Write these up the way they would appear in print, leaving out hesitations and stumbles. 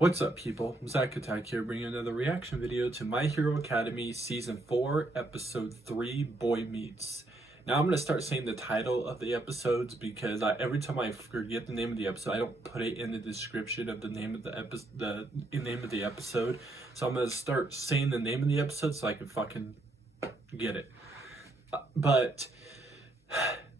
What's up, people? Zach Attack here, bringing another reaction video to My Hero Academia Season 4, Episode 3, Boy Meets. Now I'm going to start saying the title of the episodes because every time I forget the name of the episode, I don't put it in the description of the name of the episode. So I'm going to start saying the name of the episode so I can fucking get it.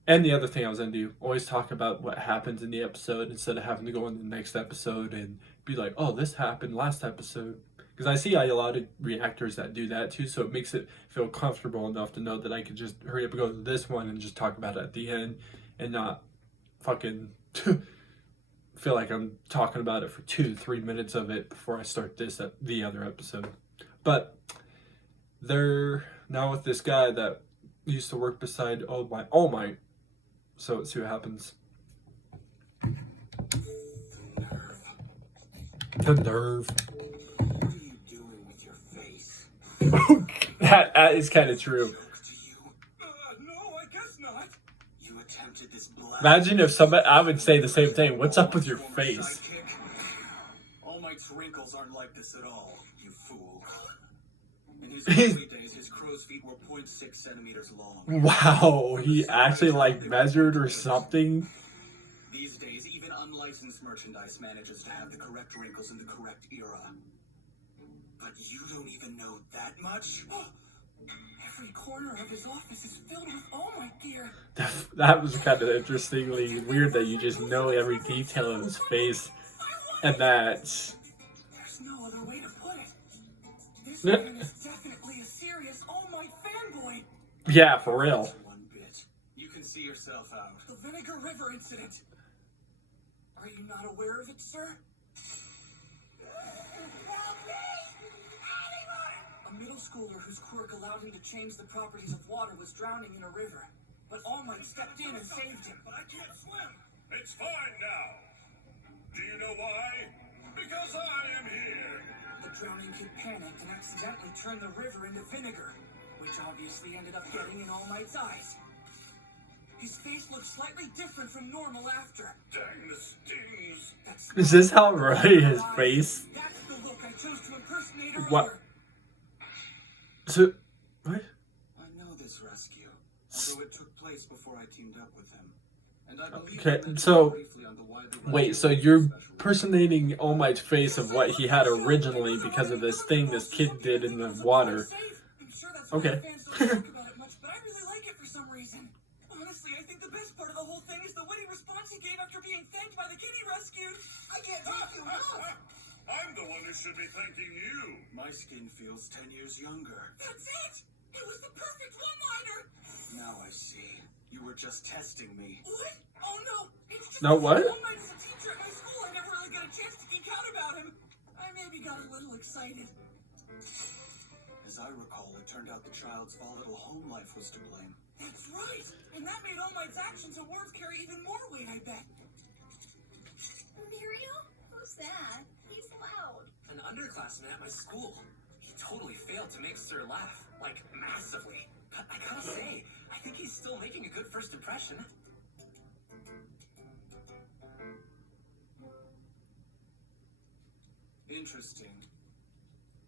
And the other thing I was going to do, always talk about what happens in the episode instead of having to go in the next episode and be like, oh, this happened last episode. Because I see a lot of reactors that do that too, so it makes it feel comfortable enough to know that I could just hurry up and go to this one and just talk about it at the end and not fucking feel like I'm talking about it for 2-3 minutes of it before I start the other episode. But they're now with this guy that used to work beside All Might. So let's see what happens. The nerve. What are you doing with your face? that is kind of true. No, I guess not. You attempted this black. Imagine if somebody, I would say the same thing. What's up with your face? All Might's wrinkles aren't like this at all, you fool. In his early days, his crow's feet were 0.6 centimeters long. Wow, he actually like measured or something. These days, even unlicensed merchandise manages to have the correct wrinkles in the correct era. But you don't even know that much? Every corner of his office is filled with All Might gear. That was kind of interestingly weird that you just know every detail of his face. And that's... There's no other way to put it. This man is definitely a serious All Might fanboy. Yeah, for real. One bit. You can see yourself out. The Vinegar River incident. Are you not aware of it, sir? Help me! Anyone! A middle schooler whose quirk allowed him to change the properties of water was drowning in a river. But All Might stepped in and saved him. But I can't swim. It's fine now. Do you know why? Because I am here. The drowning kid panicked and accidentally turned the river into vinegar, which obviously ended up getting in All Might's eyes. His face looked slightly different from normal after. Dang the stings. Is this how really his face? That's the look I chose to impersonate earlier. What? So, what? I know this rescue, although it took place before I teamed up with him. And I believe Okay, I mentioned so briefly on the Why the wait, so you're impersonating All Might's face of what he had originally because of this thing this kid did in the water. I'm sure that's Okay. why fans don't talk about it much, but I really like it for some reason. Honestly, I think the best part of the whole thing is the witty response he gave after being thanked by the kid he rescued. I can't thank you enough. I'm the one who should be thanking you. My skin feels 10 years younger. That's it! It was the perfect one-liner! Now I see. You were just testing me. What? Oh no! It's just No, what? All Might is a teacher at my school. I never really got a chance to geek out about him. I maybe got a little excited. As I recall, it turned out the child's volatile home life was to blame. That's right! And that made All Might's actions and words carry even more weight, I bet. Muriel? Who's that? He's loud. An underclassman at my school. He totally failed to make Sir laugh. Like, massively. But I gotta say, I think he's still making a good first impression. Interesting.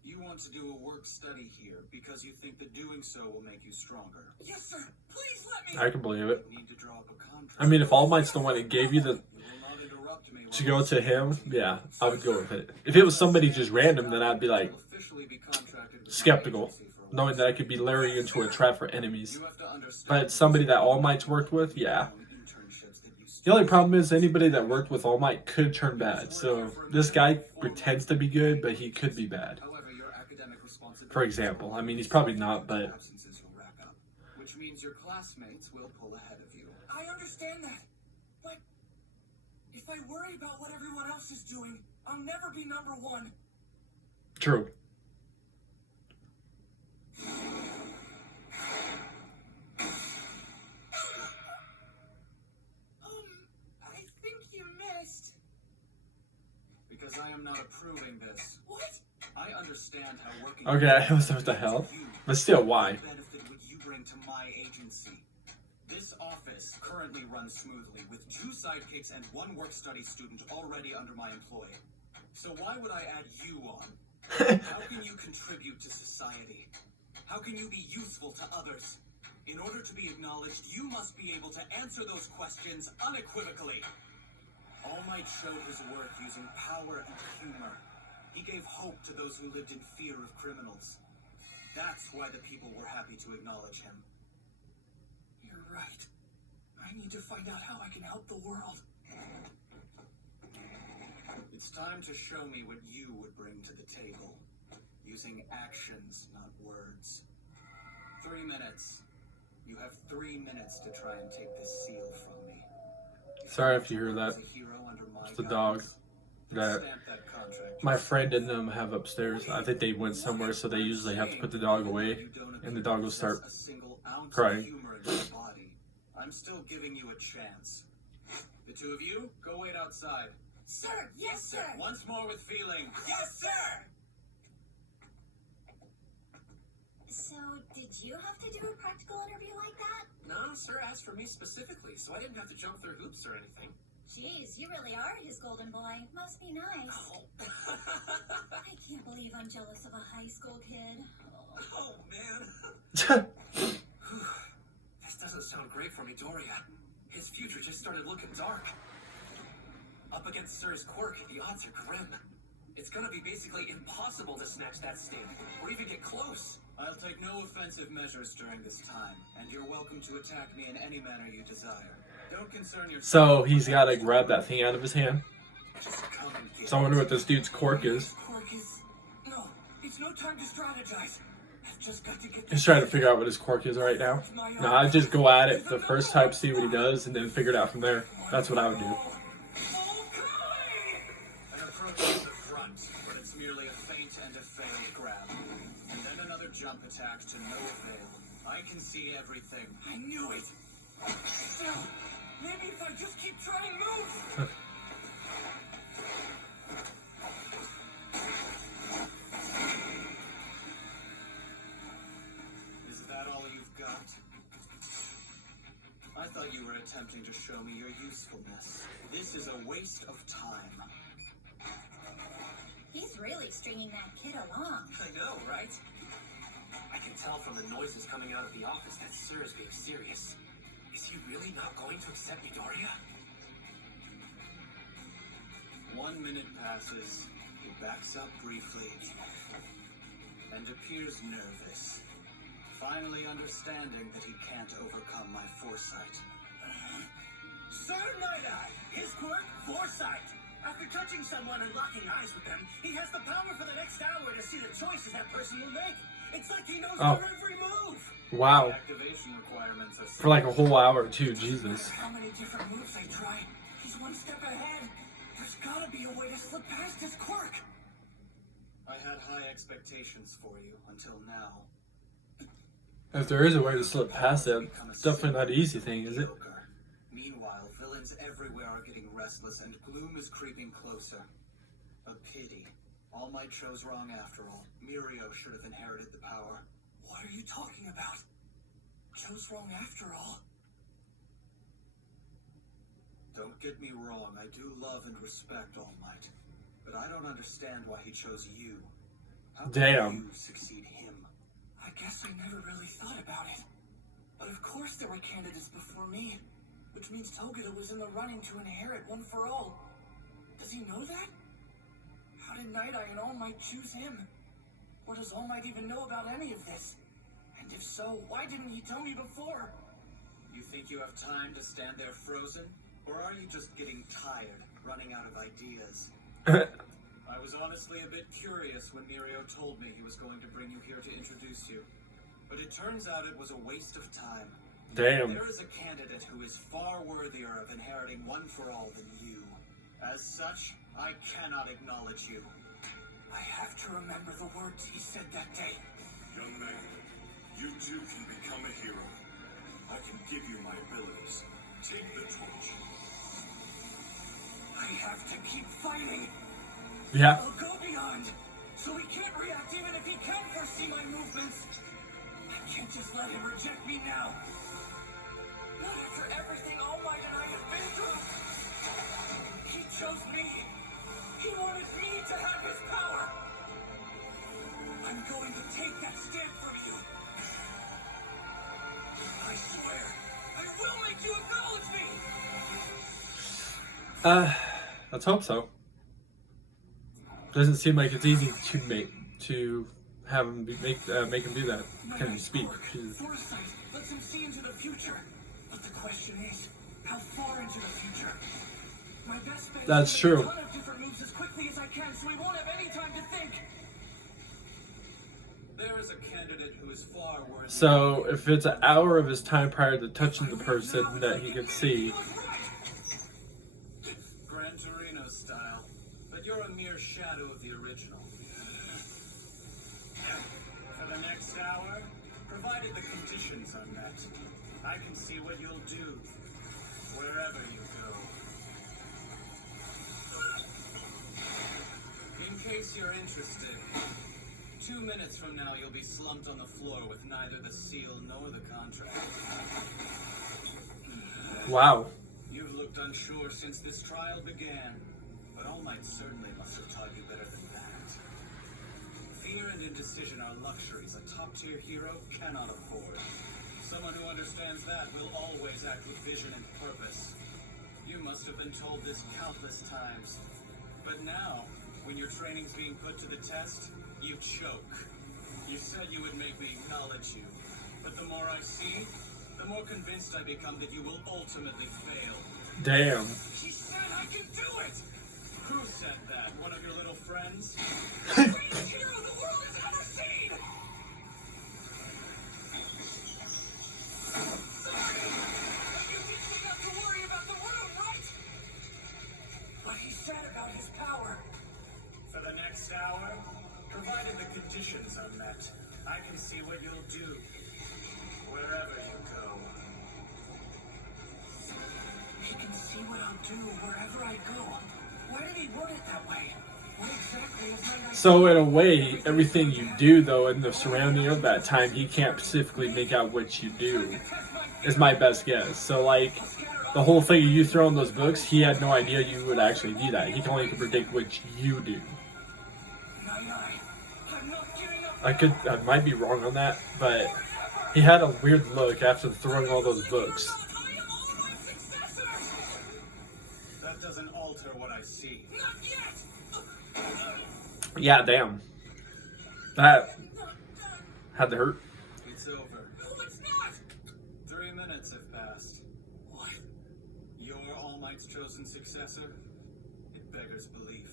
You want to do a work study here because you think that doing so will make you stronger. Yes, sir. Please let me. I can believe it. Need to draw up a contract. I mean, if All Might's the one that gave you the You will not interrupt me to go to him, yeah, I would go with it. If it was somebody just random, then I'd be like officially be contracted with skeptical, the agency for knowing that I could be luring into a trap for enemies. You have to understand But somebody that All Might's worked with, yeah. internships that you The only problem is anybody that worked with All Might could turn bad. So this guy pretends to be good, but he could be bad. However, your academic responsibilities For example, I mean, he's probably not, but absences will rack up, which means your classmates will pull ahead of you. I understand that, but if I worry about what everyone else is doing, I'll never be number one. true. I think you missed. Because I am not approving this. What? I understand how working. Okay, what the hell? But still, why? What benefit would you bring to my agency? This office currently runs smoothly with 2 sidekicks and 1 work-study student already under my employ. So why would I add you on? How can you contribute to society? How can you be useful to others? In order to be acknowledged, you must be able to answer those questions unequivocally. All Might showed his work using power and humor. He gave hope to those who lived in fear of criminals. That's why the people were happy to acknowledge him. You're right. I need to find out how I can help the world. It's time to show me what you would bring to the table. Using actions, not words. 3 minutes. You have 3 minutes to try and take this seal from me. Sorry if you hear that. It's the dog that my friend and them have upstairs. I think they went somewhere, so they usually have to put the dog away, and the dog will start crying. I'm still giving you a chance. The two of you, go wait outside. Sir, yes, sir. Once more with feeling. Yes, sir. So, did you have to do a practical interview like that? No, sir asked for me specifically, so I didn't have to jump through hoops or anything. Jeez, you really are his golden boy. Must be nice. I can't believe I'm jealous of a high school kid. Oh, man. This doesn't sound great for Midoriya. His future just started looking dark. Up against Sir's quirk, the odds are grim. It's gonna be basically impossible to snatch that sting, or even get close. I'll take no offensive measures during this time, and you're welcome to attack me in any manner you desire. Don't concern yourself. So he's got to grab that thing out of his hand. Just come and get So I wonder what this dude's quirk is. Quirk is... No, it's no time to strategize. I've just got to get He's trying to figure out what his quirk is right now. No, I just go at it the first time, see what he does, and then figure it out from there. That's what I would do. An approach from the front, but it's merely a feint and a failed grab. And then another jump attack to no avail. I can see everything. I knew it. Still, maybe if I just keep trying moves. Is that all you've got? I thought you were attempting to show me your usefulness. This is a waste of time. He's really stringing that kid along. I know, right? I can tell from the noises coming out of the office that Sir is being serious. Is he really not going to accept Midoriya? 1 minute passes. He backs up briefly and appears nervous. Finally understanding that he can't overcome my foresight. Sir Night-Eye, his quirk, foresight. After touching someone and locking eyes with them, he has the power for the next hour to see the choices that person will make. It's like he knows their every move. Wow. Activation requirements are For like a whole hour too, Jesus. How many different moves I try? He's one step ahead. There's gotta be a way to slip past his quirk. I had high expectations for you until now. If there is a way to slip past it, it's definitely not an easy thing, is it? Meanwhile, villains everywhere are getting restless and gloom is creeping closer. A pity. All Might chose wrong after all. Mirio should have inherited the power. What are you talking about? Chose wrong after all. Don't get me wrong, I do love and respect All Might. But I don't understand why he chose you. How Damn. can you succeed him? I guess I never really thought about it. But of course there were candidates before me. Which means Togeda was in the running to inherit One for All. Does he know that? How did Night-Eye and All Might choose him? What does All Might even know about any of this? And if so, why didn't he tell me before? You think you have time to stand there frozen? Or are you just getting tired, running out of ideas? I was honestly a bit curious when Mirio told me he was going to bring you here to introduce you. But it turns out it was a waste of time. Damn. There is a candidate who is far worthier of inheriting One for All than you. As such, I cannot acknowledge you. I have to remember the words he said that day. Young man, you too can become a hero. I can give you my abilities. Take the torch. I have to keep fighting. Yeah. I'll go beyond. So he can't react even if he can foresee my movements. I can't just let him reject me now. Not after everything All Might and I have been through. He chose me. He wanted me to Let's hope so. Doesn't seem like it's easy to have him make him do that. Can't even speak. Jesus. Foresight lets him see into the future. But the question is, how far into the future? My best bet That's is to make true. a ton of different moves as quickly as I can, so he won't have any time to think. There is a candidate who is far worthy. So if it's an hour of his time prior to touching the person that he can see, Gran Torino style, but you're a mere shadow of the original. For the next hour, provided the conditions are met, I can see what you'll do, wherever you go. In case you're interested, 2 minutes from now you'll be slumped on the floor with neither the seal nor the contract. wow. You've looked unsure since this trial began, but All Might certainly must have taught you better than that. Fear and indecision are luxuries a top-tier hero cannot afford. Someone who understands that will always act with vision and purpose. You must have been told this countless times. But now, when your training's being put to the test, you choke. You said you would make me acknowledge you, but the more I see, the more convinced I become that you will ultimately fail. Damn. She said I can do it! Who said that? One of your little friends? The greatest hero the world has ever seen! Sorry! You didn't have to worry about the room, right? What he said about his power. For the next hour, provided the conditions are met, I can see what you'll do, wherever you go. He can see what I'll do wherever I go. Why did he word it that way? What exactly is my idea? So in a way, everything you do though in the surrounding of that time, he can't specifically make out what you do. Is my best guess. So like the whole thing of you throwing those books, he had no idea you would actually do that. He can only predict what you do. I'm not giving up. I might be wrong on that, but he had a weird look after throwing all those books. I am all my successor! That doesn't alter what I see. Not yet! Yeah, damn. That had to hurt. It's over. No, it's not! 3 minutes have passed. What? You're All Might's chosen successor? It beggars belief.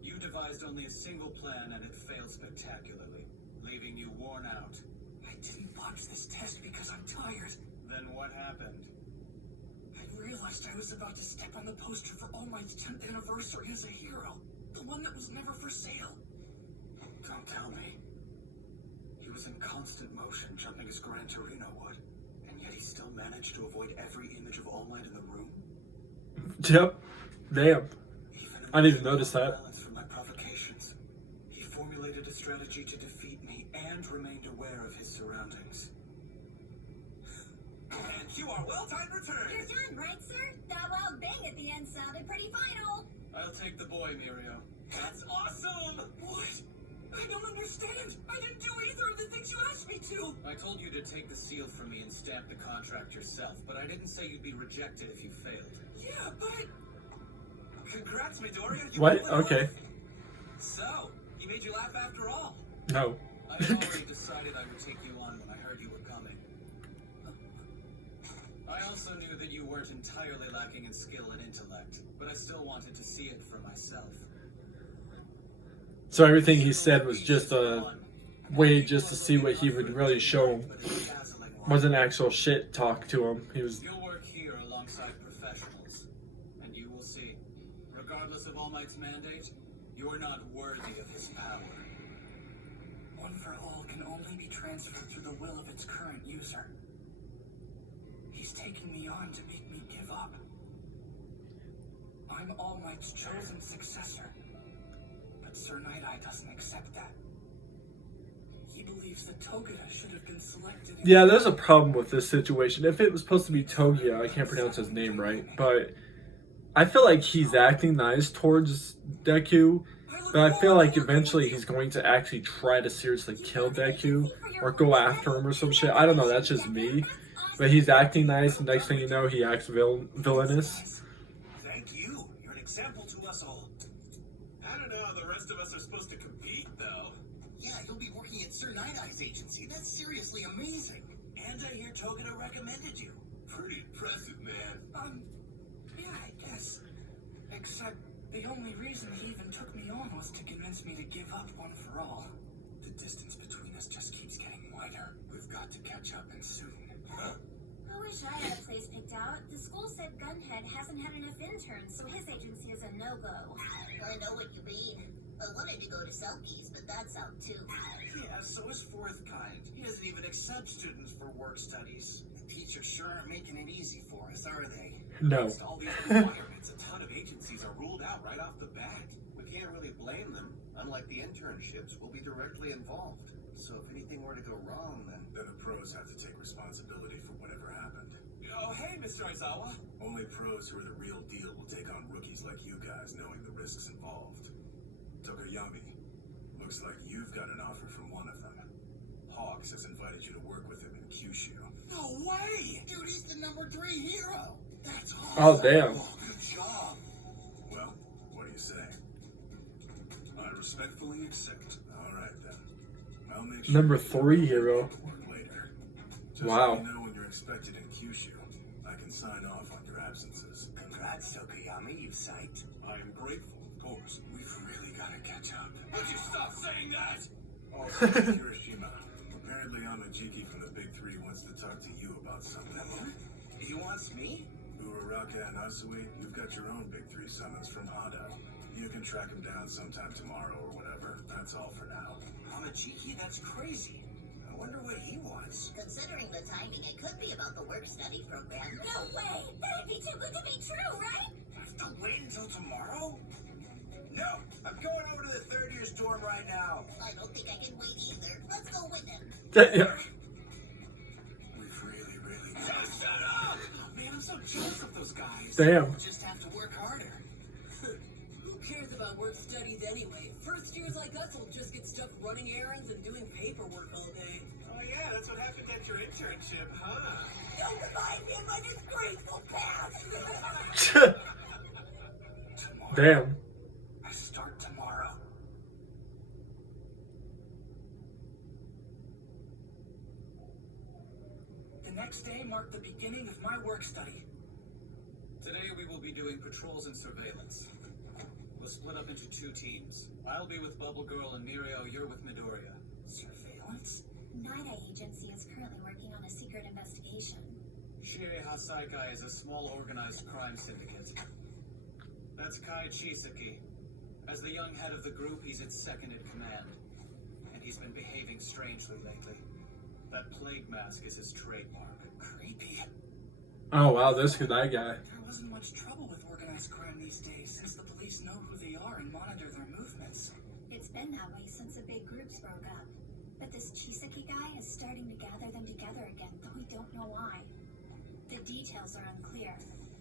You devised only a single plan and it failed spectacularly, leaving you worn out. I didn't botch this test because I'm tired. Then what happened? I realized I was about to step on the poster for All Might's 10th anniversary as a hero. The one that was never for sale. Don't tell me. He was in constant motion, jumping as Gran Torino would, and yet he still managed to avoid every image of All Might in the room? Yep. Damn. Even I didn't even notice that. violence from my provocations. He formulated a strategy to defeat me and remained aware of his surroundings. And you are well-timed return! Your turn, right, sir? That loud bang at the end sounded pretty final. I'll take the boy, Mirio. That's awesome! What? I don't understand! I didn't do either of the things you asked me to! I told you to take the seal from me and stamp the contract yourself, but I didn't say you'd be rejected if you failed. Yeah, but... Congrats, Midoriya! What? Okay. So, he made you laugh after all. No. I had already decided I would take you on when I heard you were coming. I also knew that you weren't entirely lacking in skill and intellect, but I still wanted to see it for myself. So everything he said was just a way just to see what he would really show him. Wasn't actual shit talk to him. He was You'll work here alongside professionals, and you will see. Regardless of All Might's mandate, you're not worthy of his power. One for All can only be transferred through the will of its current user. He's taking me on to make me give up. I'm All Might's chosen successor. But Sir Night-Eye doesn't accept that. He believes that Togeda should have been selected. Yeah, there's a problem with this situation. If it was supposed to be Togia, I can't pronounce his name right, but I feel like he's acting nice towards Deku, but I feel like eventually he's going to actually try to seriously kill Deku or go after him or some shit. I don't know, that's just me. But he's acting nice, and next thing you know, he acts villainous. Thank you. You're I don't know how the rest of us are supposed to compete, though. Yeah, you'll be working at Sir Night Eye's agency. That's seriously amazing. And I hear Toguro recommended you. Pretty impressive, man. Yeah, I guess. Except the only reason he even took me on was to convince me to give up one for all. The distance between us just keeps getting wider. We've got to catch up, and soon. I wish I had a place picked out. The school said Gunhead hasn't had enough interns, so his agency is a no-go. I know what you mean. I wanted to go to Selkies, but that's out too. Yeah, so is Fourth Kind. He doesn't even accept students for work studies. The teachers sure aren't making it easy for us, are they? No. Against all these requirements, a ton of agencies are ruled out right off the bat. We can't really blame them. Unlike the internships, we'll be directly involved. So if anything were to go wrong, then The pros have to take responsibility for whatever happened. oh, hey, Mr. Aizawa. Only pros who are the real deal will take on rookies like you guys, knowing the risks involved. Tokoyami, looks like you've got an offer from one of them. Hawks has invited you to work with him in Kyushu. No way! Dude, he's the #3 hero. That's awesome. Oh, damn. Oh, good job. Well, what do you say? I respectfully accept. All right, then. I'll make sure #3 hero. work later. Just Wow. let me know when you're expected in Kyushu. I can sign off on your absences. Congrats, Tokoyami, you psyched. I am grateful, of course. We've really got to catch up. Would you stop saying that? Also, Kirishima, apparently Amajiki from the Big Three wants to talk to you about something. He wants me? Uraraka and Asui, you've got your own Big Three summons from Hado. You can track him down sometime tomorrow or whatever. That's all for now. Hamachiki, that's crazy. I wonder what he wants. Considering the timing, it could be about the work study program. No way! That'd be too good to be true, right? I have to wait until tomorrow? No! I'm going over to the third year's dorm right now. I don't think I can wait either. Let's go with him. Yeah. We've really Shut up! Oh, man, I'm so jealous of those guys. Damn. We'll just have to work harder. Who cares about work studies anyway? First years like us will just get stuck running errands and doing paperwork all day. Oh, yeah, that's what happened at your internship, huh? Don't remind me of my disgraceful past! Tomorrow. Damn. I start tomorrow. The next day marked the beginning of my work study. Today we will be doing patrols and surveillance. We'll split up into 2 teams. I'll be with Bubble Girl and Mirio, you're with Midoriya. Surveillance? Night Eye Agency is currently working on a secret investigation. Shirei Hasaikai is a small organized crime syndicate. That's Kai Chisaki. As the young head of the group, he's its second in command. And he's been behaving strangely lately. That plague mask is his trademark. Creepy. Oh wow, this is that guy. There wasn't much trouble with organized crime these days, since the police know who they are and monitor their movements. It's been that way since the big groups broke up. But this Chisaki guy is starting to gather them together again, though we don't know why. The details are unclear,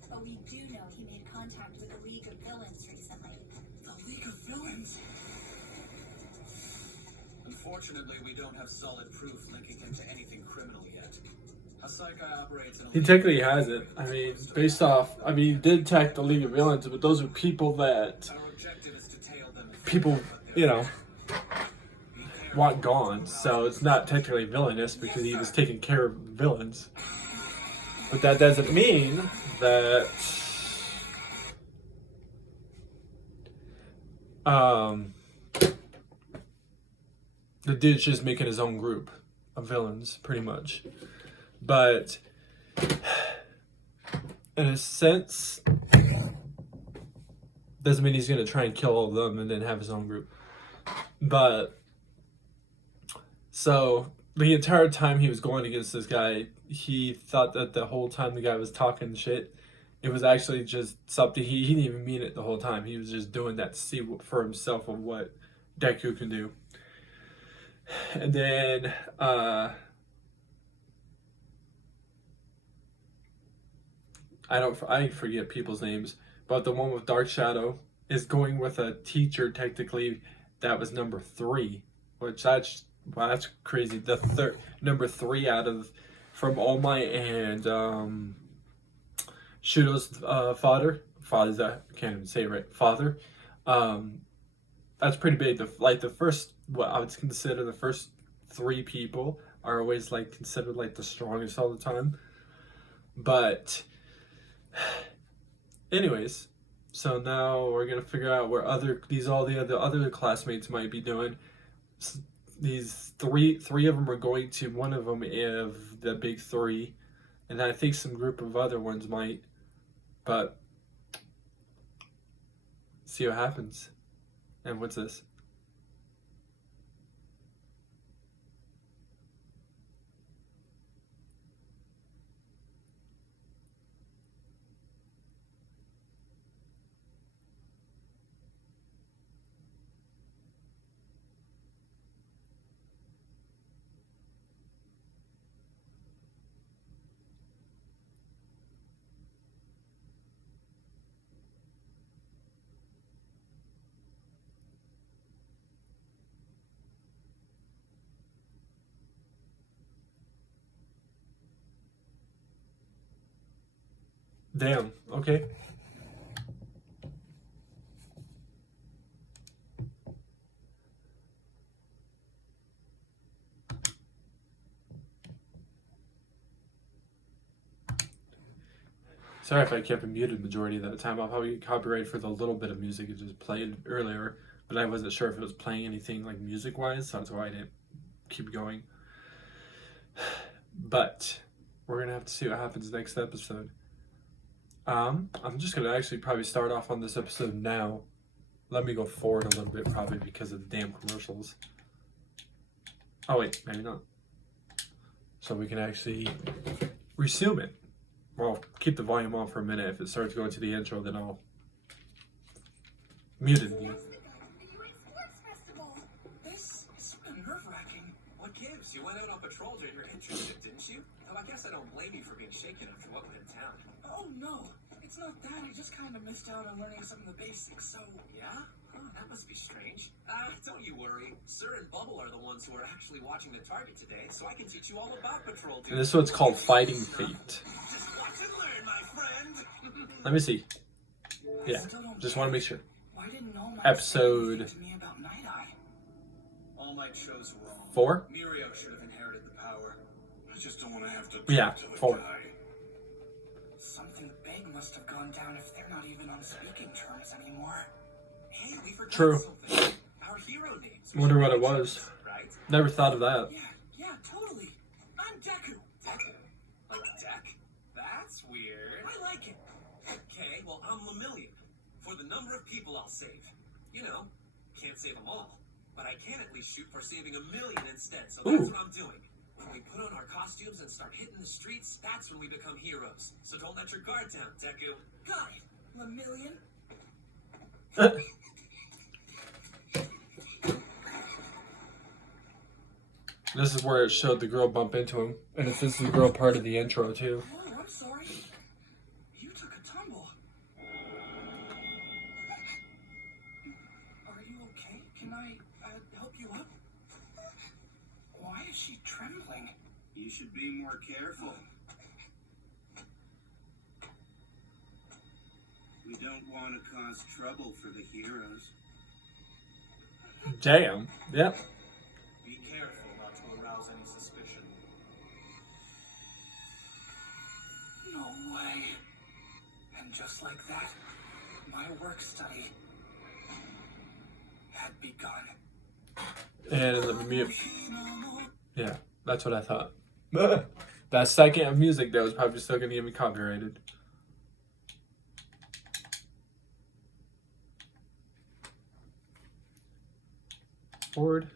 but we do know he made contact with the League of Villains recently. The League of Villains? Unfortunately, we don't have solid proof linking him to anything criminal yet. Hasaikai operates in a He technically has it. I mean, based off. I mean, he did attack the League of Villains, but those are people that Our objective is to tail them and people, find out what you they're know, want gone. So it's not technically villainous because he was taking care of villains. But that doesn't mean that the dude's just making his own group of villains, pretty much. But in a sense, doesn't mean he's gonna try and kill all of them and then have his own group. But so the entire time he was going against this guy, he thought that the whole time the guy was talking shit, it was actually just something he didn't even mean it the whole time. He was just doing that to see for himself of what Deku can do. And then I forget people's names, but the one with Dark Shadow is going with a teacher technically that was #3, which that's crazy. The third #3 out of from All Might and Shudo's father. Father's that I can't even say it right. Father. That's pretty big. The first, what I would consider the first 3 people are always like considered like the strongest all the time. But anyways, so now we're gonna figure out where all the other classmates might be doing. These three of them are going to one of them of the big 3, and I think some group of other ones might. But see what happens. And what's this? Damn, okay. Sorry if I kept it muted majority of the time. I'll probably get copyrighted for the little bit of music it just played earlier, but I wasn't sure if it was playing anything like music-wise, so that's why I didn't keep going. But we're gonna have to see what happens next episode. I'm just gonna actually probably start off on this episode now. Let me go forward a little bit, probably because of the damn commercials. Oh wait, maybe not. So we can actually resume it. Well, keep the volume on for a minute. If it starts going to the intro, then I'll mute it. This is sort of nerve-wracking. What gives? You went out on patrol during your internship, didn't you? Though I guess I don't blame you for being shaken after what went in town. Oh no, it's not that. I just kind of missed out on learning some of the basics, so... Yeah? Huh, that must be strange. Don't you worry. Sir and Bubble are the ones who are actually watching the target today, so I can teach you all about patrol duty. And this one's called Fighting Fate. Just watch and learn, my friend. Let me see. Yeah, just want to make sure. Why didn't All Might Episode say anything to me about Night Eye? All Might chose wrong. 4? Mirio should have inherited the power. I just don't want to have to Yeah, talk to the 4. guy. Something big must have gone down if they're not even on speaking terms anymore. Hey, we forgot True. something. Our hero names. Wonder what it was. Right? Never thought of that. Yeah, totally. I'm Deku. Deku. Like Deck? That's weird. I like it. Okay, well, I'm Lemillion. For the number of people I'll save. You know, can't save them all. But I can at least shoot for saving 1,000,000 instead, so that's what I'm doing. When we put on our costumes and start hitting the streets, that's when we become heroes. So don't let your guard down, Deku. Got it. Lemillion. This is where it showed the girl bump into him. And this is the girl part of the intro, too. Oh, I'm sorry. You took a tumble. Are you okay? Can I help you up? Why is she trembling? You should be more careful. We don't want to cause trouble for the heroes. Damn. Yep. Be careful not to arouse any suspicion. No way. And just like that, my work study had begun. And in the mute. Yeah, that's what I thought. That second of music, though, is probably still going to get me copyrighted. Forward.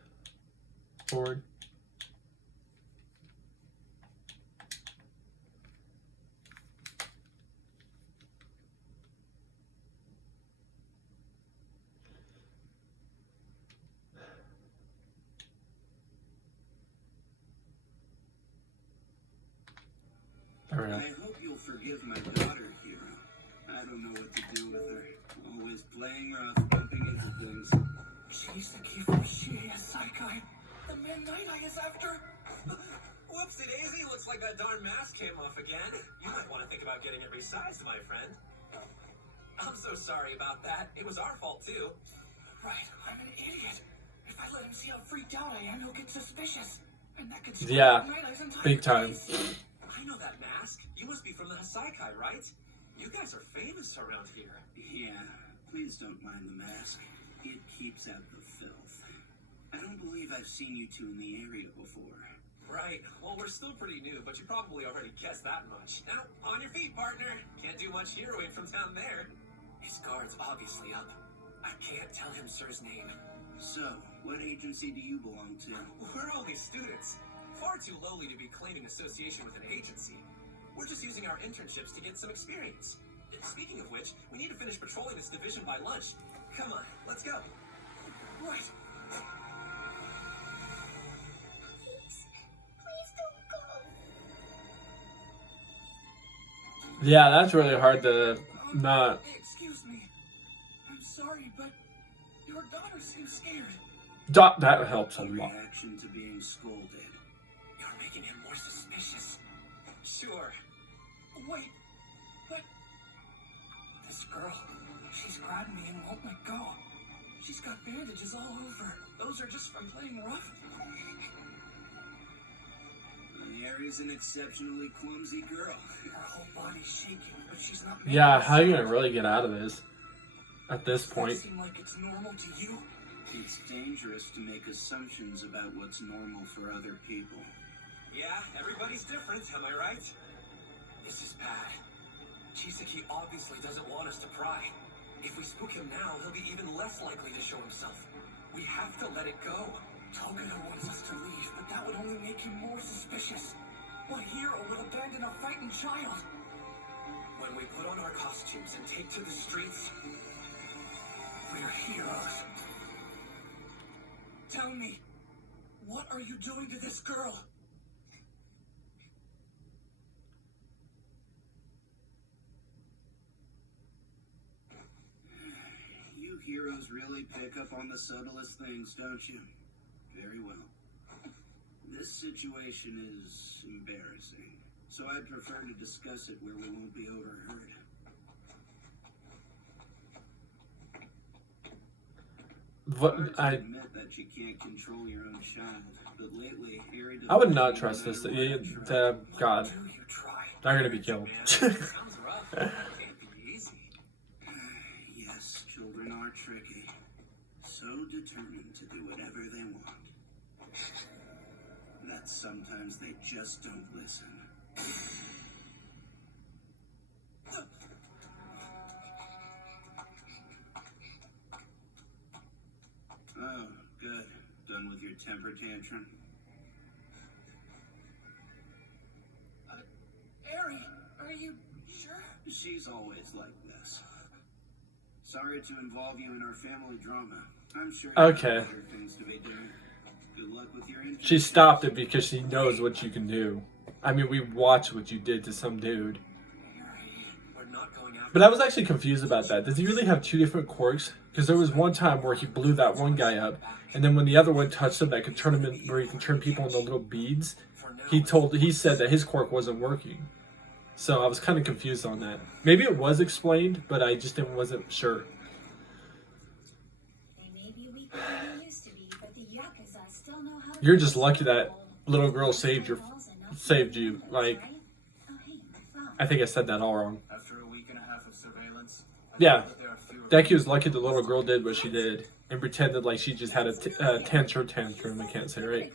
Forward. There we go. I hope you'll forgive my daughter, Hero. I don't know what to do with her. Always playing rough, bumping into things. She's the key for Shigeya Saikai. The man Night Eye is after. Whoopsie daisy, looks like that darn mask came off again. You might want to think about getting it resized, my friend. I'm so sorry about that. It was our fault, too. Right, I'm an freaked out I am, he'll get suspicious. And that could Yeah, spoil my entire big time. face. I know that mask. You must be from the Hasaikai, right? You guys are famous around here. Yeah, please don't mind the mask. It keeps out the filth. I don't believe I've seen you two in the area before. Right. Well, we're still pretty new, but you probably already guessed that much. Now, on your feet, partner. Can't do much heroing from down there. His guard's obviously up. I can't tell him Sir's name. So, what agency do you belong to? We're only students. Far too lowly to be claiming association with an agency. We're just using our internships to get some experience. Speaking of which, we need to finish patrolling this division by lunch. Come on, let's go. Right. Please don't go. Yeah, that's really hard to not. Excuse me. I'm sorry, but your daughter seems scared. That helps a lot. Reaction to being scolded. You're making him more suspicious. Sure. Wait, but this girl, she's grabbed me and won't let go. She's got bandages all over. Those are just from playing rough. Mary's an exceptionally clumsy girl. Her whole body's shaking, but she's not. Yeah, how are you gonna really get out of this at this Does that point? seem like it's normal to you? It's dangerous to make assumptions about what's normal for other people. Yeah, everybody's different, am I right? This is bad. Chisaki obviously doesn't want us to pry. If we spook him now, he'll be even less likely to show himself. We have to let it go. Togeda wants us to leave, but that would only make him more suspicious. What hero would abandon a frightened child? When we put on our costumes and take to the streets, We're heroes. Tell me, what are you doing to this girl? You heroes really pick up on the subtlest things, don't you? Very well. This situation is embarrassing, so I'd prefer to discuss it where we won't be overheard. What Hard to I admit that you can't control your own child, but lately Harry I would doesn't not seem trust to this. know how to try. God, do you try? they're gonna be killed. Man, sounds rough. Can't be easy. Yes, children are tricky. So determined to do whatever they want. That sometimes they just don't listen. Oh, good. Done with your temper tantrum? Ari, are you sure? She's always like this. Sorry to involve you in our family drama. I'm sure you Okay. have better things to be doing. Good luck with your internship. She stopped it because she knows what you can do. I mean, we watched what you did to some dude. We're not going after. But I was actually confused about that. Does he really have two different quirks? Because there was one time where he blew that one guy up, and then when the other one touched him, that could turn him in, where he can turn people into little beads. He said that his quirk wasn't working. So I was kind of confused on that. Maybe it was explained, but I just wasn't sure. They may be weaker than they used to be, but the Yakuza still know how to You're just lucky that little girl saved you. Like, I think I said that all wrong. After a week and a half of surveillance, Yeah, Deku was lucky the little girl did what she did and pretended like she just had a tantrum. I can't say right.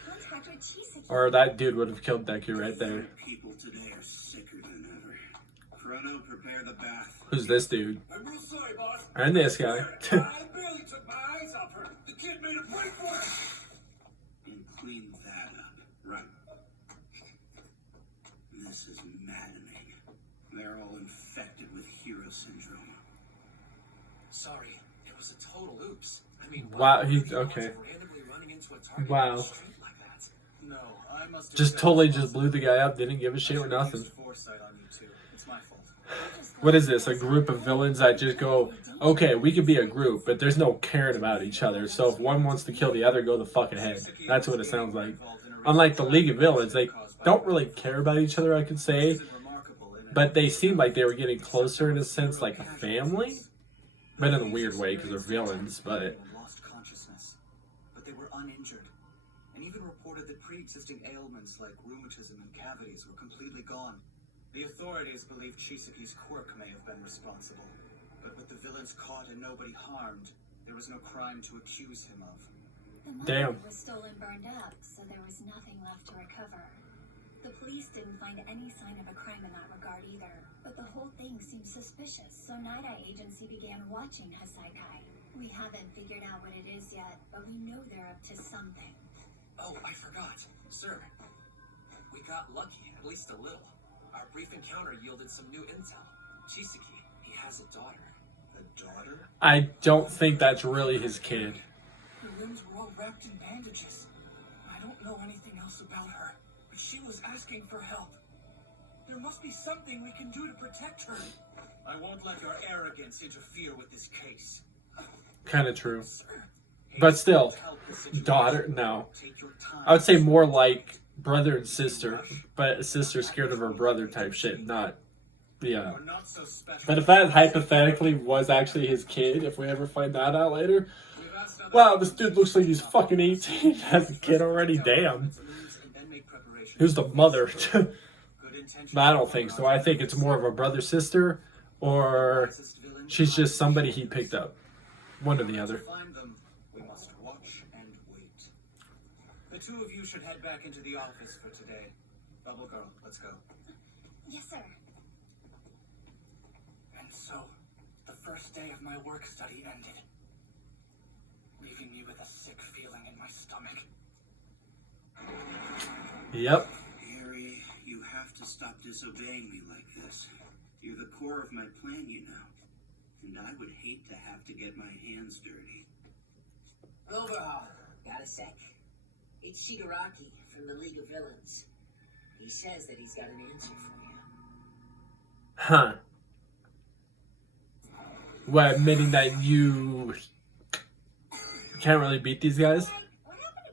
Or that dude would have killed Deku right there. People today are sicker than ever. Chrono, prepare the bath. Who's this dude? I'm real sorry, boss. And this guy. I barely took my eyes off her. The kid made a break for it. And clean that up. Right. This is maddening. They're all infected with hero syndrome. Sorry, it was a total oops. I mean, Wow, why he- would you okay. randomly running into a target Wow. on the street like that? No, I must have Just said totally this just blew the guy up, didn't give a shit or nothing. used foresight on you two. It's my fault. What is this? A group of villains that just go, okay, we could be a group, but there's no caring about each other. So if one wants to kill the other, go the fuck ahead. That's what it sounds like. Unlike the League of Villains, they don't really care about each other, I could say. But they seem like they were getting closer in a sense, like a family. But in a weird way, because they're villains, but... Lost consciousness, but they were uninjured. and even reported that pre-existing ailments like rheumatism and cavities were completely gone. The authorities believe Chisaki's quirk may have been responsible, but with the villains caught and nobody harmed, there was no crime to accuse him of. The Damn. money was stolen, burned up, so there was nothing left to recover. The police didn't find any sign of a crime in that regard either, but the whole thing seemed suspicious, so Night Eye Agency began watching Hasaikai. We haven't figured out what it is yet, but we know they're up to something. Oh, I forgot. Sir, we got lucky, at least a little. Our brief encounter yielded some new intel. Chisaki, he has a daughter. A daughter? I don't think that's really his kid. Her limbs were all wrapped in bandages. I don't know anything else about her, but she was asking for help. There must be something we can do to protect her. I won't let your arrogance interfere with this case. Kind of true. Sir, But still, Help the situation. daughter, no. Take your time. I would say more like brother and sister, but a sister scared of her brother type shit, not, yeah. We're not so special. But if that hypothetically was actually his kid, if we ever find that out later, We've asked other wow, this dude looks like he's fucking 18, has a kid already, damn. and then make preparations. Who's the mother? Good intentions. But I don't think so. I think it's more of a brother-sister, or she's just somebody he picked up. One or the To other. find them, we must watch and wait. The two of you should head back into the office for today. Bubble Girl, let's go. Yes, sir. and so the first day of my work study ended, leaving me with a sick feeling in my stomach. Yep. Harry, you have to stop disobeying me like this. You're the core of my plan, you know. And I would hate to have to get my hands dirty. Overhaul, got a sec. It's Shigaraki from the League of Villains. He says that he's got an answer for you. Huh. Well, admitting that you can't really beat these guys?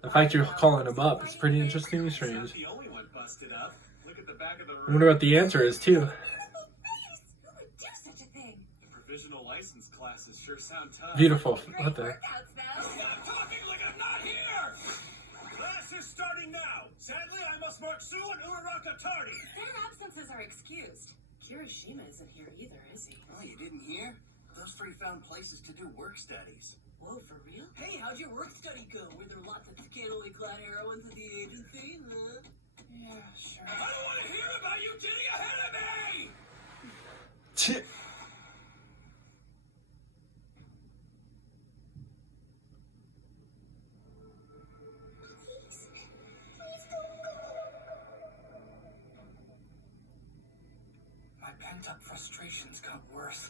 The fact you're calling them up is pretty interesting and strange. The only one busted up. Look at the back of the I wonder what the answer is, too. Who would do such a thing? The provisional license classes sure sound tough. Beautiful. What the? Workouts, though. Stop talking like I'm not here! Class is starting now. Sadly, I must mark Sue and Uraraka tardy. Their absences are excused. Kirishima isn't here either, is he? Oh, you didn't hear? Those three found places to do work studies. Whoa, for real? Hey, how'd your work study go? Were there lots of scantily clad heroines at the agency? Yeah, sure. I don't want to hear about you getting ahead of me! Ch- My pent-up frustrations got worse.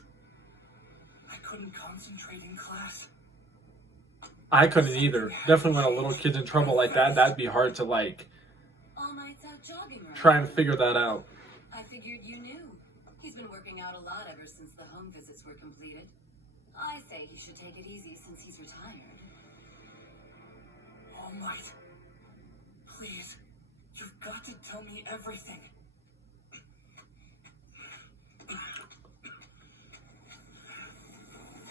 I couldn't concentrate in class. I couldn't either. Definitely when a little kid's in trouble like that, that'd be hard to, like, All Might's out jogging, right? try and figure that out. I figured you knew. He's been working out a lot ever since the home visits were completed. I say he should take it easy since he's retired. All Might, please, you've got to tell me everything.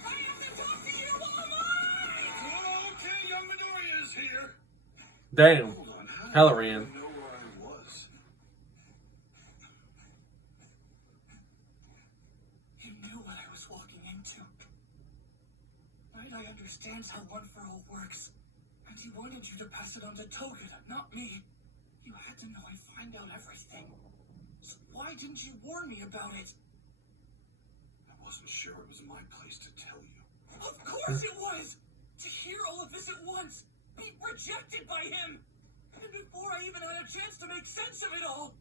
I have to talk to you, All Might! Okay, young Midoriya is here. Damn. Hold on, how did Halloran. I know where I was? You knew what I was walking into. Night Eye understands how One for All works, and he wanted you to pass it on to Togeda, not me. You had to know I'd find out everything. So why didn't you warn me about it? I wasn't sure it was my place to tell you. Of course it was! To hear all of this at once, be rejected by him! And before I even had a chance to make sense of it all!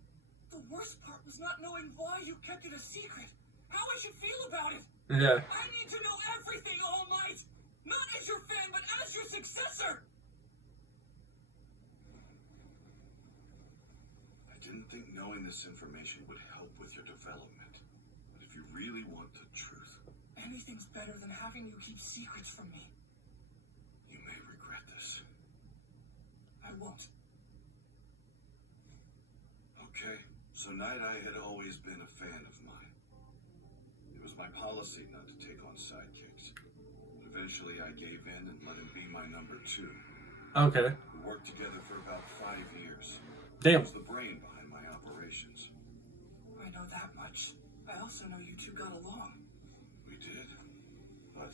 The worst part was not knowing why you kept it a secret. How I should feel about it! Yeah. I need to know everything, All Might! Not as your fan, but as your successor! I didn't think knowing this information would help with your development. But if you really want the truth, Anything's better than having you keep secrets from me. you may regret this. I won't. Okay, so Night Eye had always been a fan of mine. It was my policy not to take on sidekicks. Eventually I gave in and let him be my number two. Okay. We worked together for Damn. was the brain behind my operations. I know that much. I also know you two got along. We did. But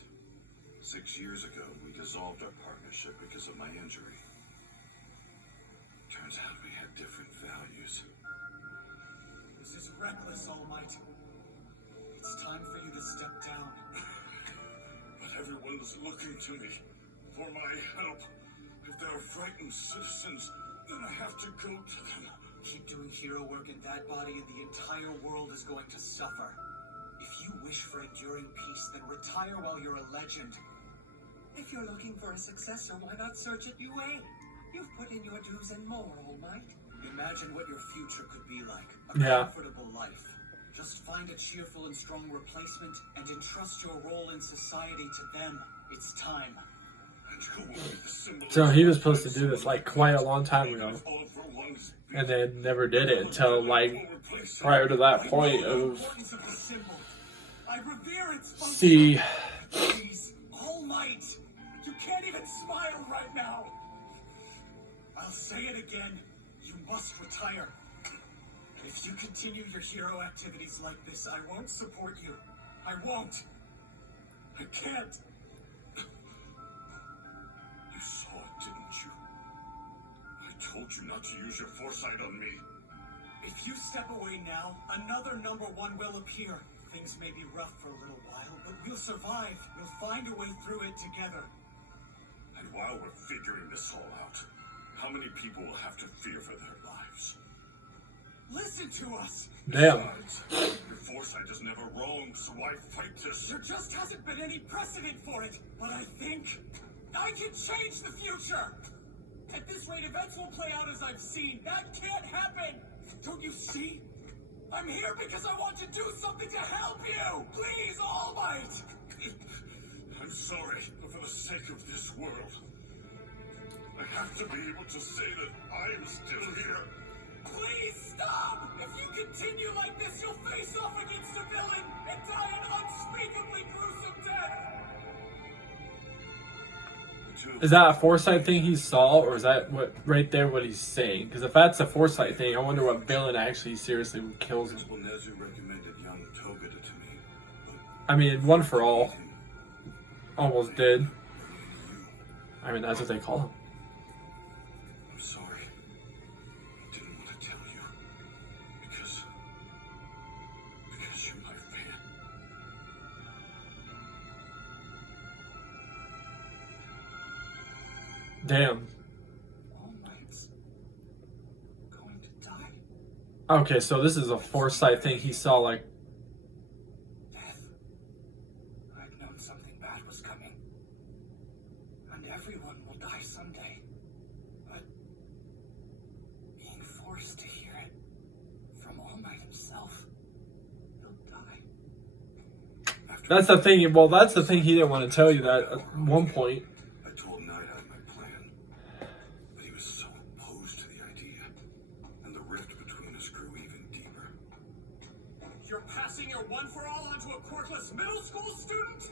6 years ago, we dissolved our partnership because of my injury. Turns out we had different values. This is reckless, All Might. It's time for you to step down. But everyone's looking to me for my help. If there are frightened citizens, then I have to go to them. Keep doing hero work in that body and the entire world is going to suffer. If you wish for enduring peace, then retire while you're a legend. If you're looking for a successor, why not search at UA? You've put in your dues and more, All Might. Imagine what your future could be like. A comfortable life. Just find a cheerful and strong replacement and entrust your role in society to them. It's time. So he was supposed to do this like quite a long time ago, and then never did it until like prior to that point of see. Please, All Might, you can't even smile right now. I'll say it again. You must retire. If you continue your hero activities like this, I won't support you. I won't. I can't. You saw it, didn't you? I told you not to use your foresight on me. If you step away now, another number one will appear. Things may be rough for a little while, but we'll survive. We'll find a way through it together. And while we're figuring this all out, how many people will have to fear for their lives? Listen to us. Damn. Besides, your foresight is never wrong, so why fight this? There just hasn't been any precedent for it. But I think I can change the future. At this rate, events will play out as I've seen. That can't happen. Don't you see? I'm here because I want to do something to help you. Please, All Might. I'm sorry, but for the sake of this world, I have to be able to say that I am still here. Please stop! If you continue like this, you'll face off against a villain and die an unspeakably gruesome death! Is that a foresight thing he saw, or is that what right there what he's saying? Because if that's a foresight thing, I wonder what villain actually seriously kills him. Principal Nezu recommended young Togeda to me, but I mean, One for All almost did. I mean, that's what they call him. I'm sorry. I didn't want to tell you. Because you're my fan. Damn. All Might's going to die. Okay, so this is a foresight thing he saw, like, Death. I'd known something bad was coming. And everyone will die someday. But being forced to hear it from All Might himself, he'll die. that's the thing. Well, that's the thing he didn't want to tell you that at one point. I told Night Eye my plan, but he was so opposed to the idea, and the rift between us grew even deeper. You're passing your One for All onto a quirkless middle school student?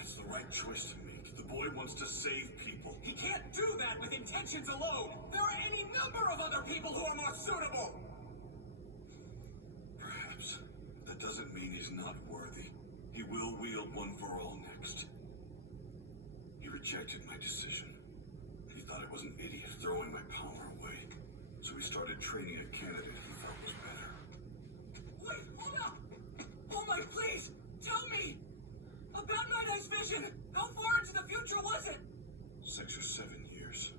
It's the right choice to make. The boy wants to save people. He can't do that with intentions alone. There are any number of other people who are more suitable. Perhaps. That doesn't mean he's not worthy. He will wield One for All next. He rejected my decision. He thought I was an idiot throwing my power away. So he started training a candidate he felt was better. Wait, hold up! Oh my, please, tell me! About Night Eye's vision! How far into the future was it? 6 or 7 years.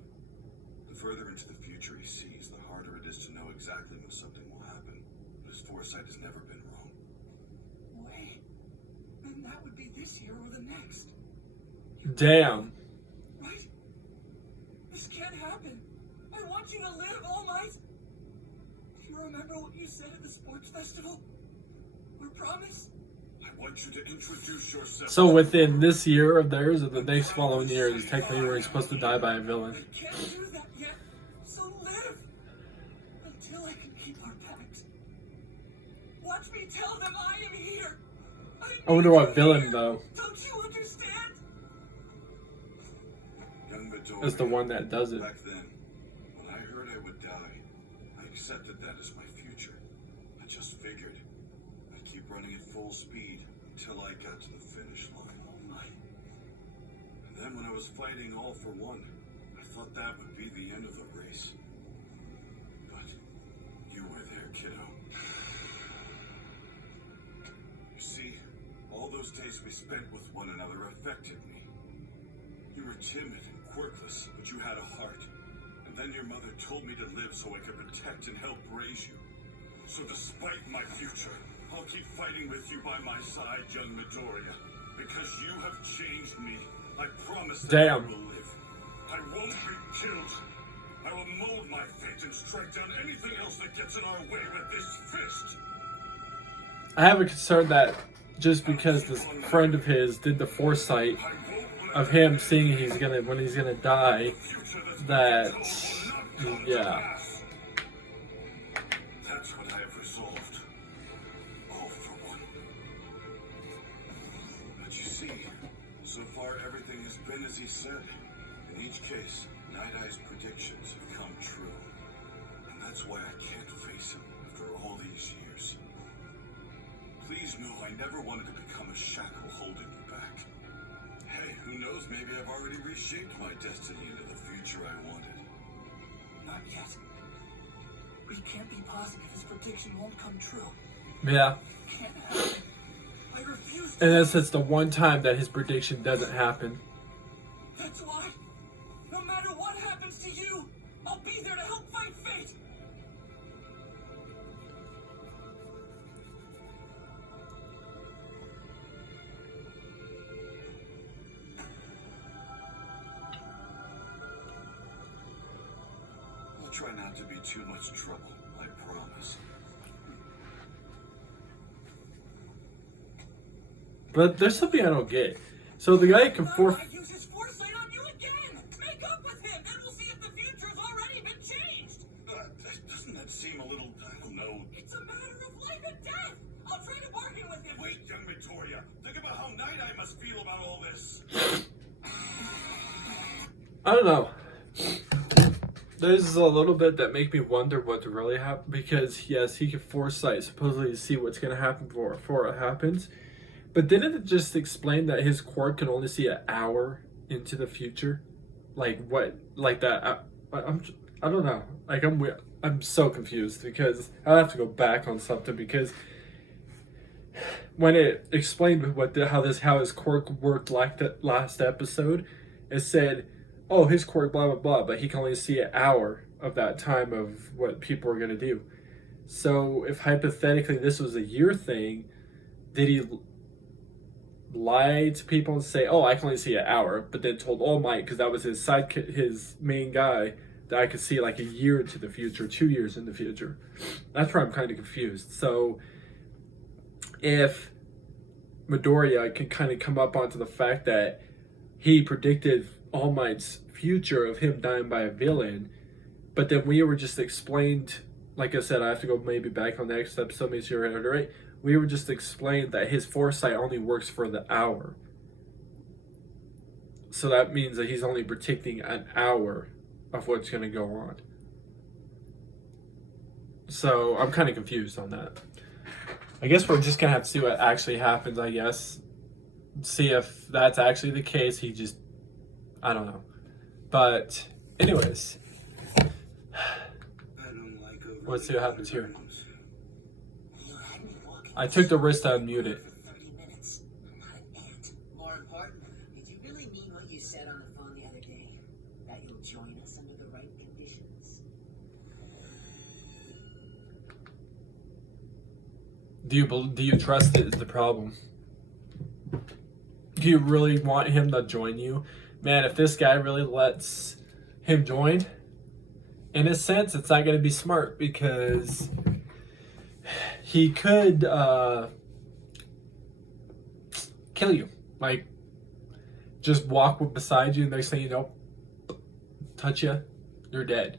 The further into the future he sees, the harder it is to know exactly when something will happen. But his foresight has never been wrong. Wait, then that would be this year or the next. Damn. Right? This can't happen. I want you to live, All Might. Do you remember what you said at the sports festival? Our promise? I want you to introduce yourself. So within this year of theirs, or the next following year, is technically where he's supposed to die by a villain. I can't do that yet. So live until I can keep our pact. Watch me tell them I am here. I wonder what need villain you though Don't you understand? Young Midori, is the one that does it. back then, when I heard I would die, accepted that as my future. I just figured I'd keep running at full speed until I got to the finish line. Oh my. And then when I was fighting all for one, I thought that would be the end of the race. But you were there, kiddo. You see, all those days we spent with one another affected me. You were timid and quirkless, but you had a heart. And then your mother told me to live so I could protect and help raise you. So despite my future, I'll keep fighting with you by my side, young Midoriya. Because you have changed me. I promise that I Damn. will live. I won't be killed. I will mold my fate and strike down anything else that gets in our way with this fist. I have a concern that just because this friend of his did the foresight of him seeing when he's gonna die, that yeah. That's what I have resolved. All for one. But you see, so far everything has been as he said. In each case, Night Eye's predictions have come true. And that's why I can't face him after all these years. Please know I never wanted to become a shackle holding you back. Hey, who knows, maybe I've already reshaped my destiny into the future I wanted. Not yet. We can't be positive his prediction won't come true. Yeah. Can't happen. I refuse to. And it's the one time that his prediction doesn't happen. That's why, no matter what happens to you, I'll be there to help fight fate. I'll try not to be too much trouble, I promise. But there's something I don't get. So the guy can I use his foresight on you again. Make up with him, and we'll see if the future's already been changed. Doesn't that seem a little, I don't know. It's a matter of life and death. I'll try to bargain with him. Wait, young Victoria. Think about how Night Eye must feel about all this. I don't know. There's a little bit that make me wonder what really happened, because yes, he can foresight supposedly to see what's going to happen before it happens. But didn't it just explain that his quirk can only see an hour into the future? Like what? Like that? I don't know. Like I'm so confused, because I'll have to go back on something, because when it explained how his quirk worked like that last episode, it said, oh, his quirk blah blah blah, but he can only see an hour of that time of what people are gonna do. So if hypothetically this was a year thing, did he lie to people and say, oh, I can only see an hour, but then told All Might, because that was his sidekick, his main guy, that I could see like a year into the future, 2 years in the future? That's where I'm kind of confused. So if Midoriya can kind of come up onto the fact that he predicted All Might's future of him dying by a villain, but then we were just explained, like I said, I have to go maybe back on the next episode, make sure I heard it right. We were just explained that his foresight only works for the hour. So that means that he's only predicting an hour of what's going to go on. So I'm kind of confused on that. I guess we're just going to have to see what actually happens, I guess. See if that's actually the case. I don't know. But anyways, let's see what happens here. I took the risk to unmute it. 30 minutes. I'm not an ant. More important, did you really mean what you said on the phone the other day? That you'll join us under the right conditions? Do you trust it is the problem? Do you really want him to join you? Man, if this guy really lets him join, in a sense, it's not going to be smart, because he could kill you. Like, just walk beside you, and next thing you know, touch you, you're dead.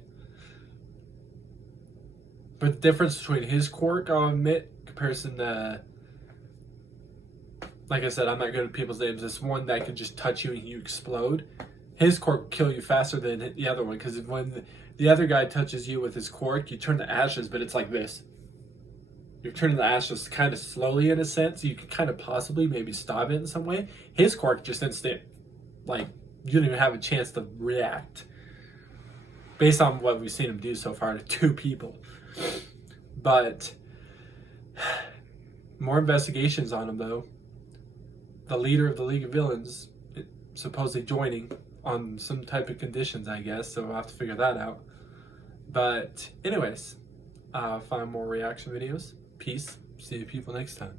But the difference between his quirk, I'll admit, comparison to, like I said, I'm not good at people's names. This one that can just touch you and you explode. His quirk will kill you faster than the other one, because when the other guy touches you with his quirk, you turn to ashes, but it's like this. You're turning the ashes kind of slowly in a sense. You can kind of possibly maybe stop it in some way. His quirk just instant, like, you don't even have a chance to react. Based on what we've seen him do so far to 2 people. But more investigations on him, though. The leader of the League of Villains supposedly joining on some type of conditions, I guess, so we'll have to figure that out. But anyways, find more reaction videos. Peace. See you people next time.